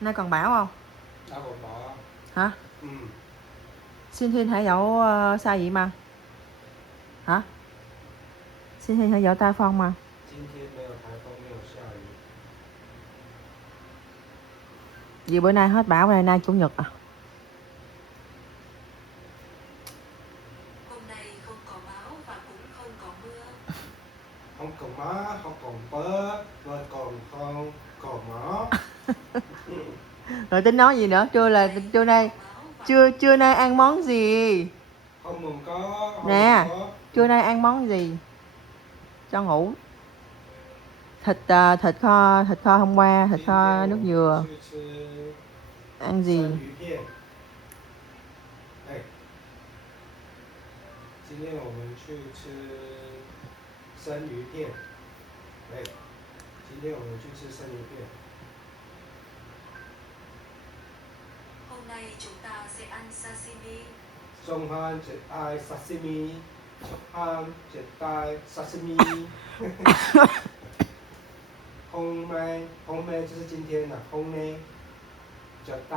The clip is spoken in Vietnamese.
Nay còn bão không? Đã còn bỏ. Hả? Ừ. Xin Thiên Hải dậu sao vậy mà? Hả? Xin Thiên Hải dậu tai phong mà. 今天没有台风，没有下雨。 Vì bữa nay hết bão rồi, nay chủ nhật à? Hôm nay không có bão và cũng không có mưa. Không còn má, không còn bớ, và còn không còn mó. Rồi tính nói gì nữa? Trưa nay ăn món gì? Không mừng có, không Nè, mừng có. trưa nay ăn món gì? Cho ngủ. Thịt kho hôm qua, thịt kho nước dừa. Ăn gì? 生鱼片。哎，今天我们去吃生鱼片。哎，今天我们去吃生鱼片。 Hôm nay chúng ta sẽ ăn sashimi. Trong han sẽ ai sashimi. Trong han sẽ ai sashimi. 烘麦就是今天的烘麦，就带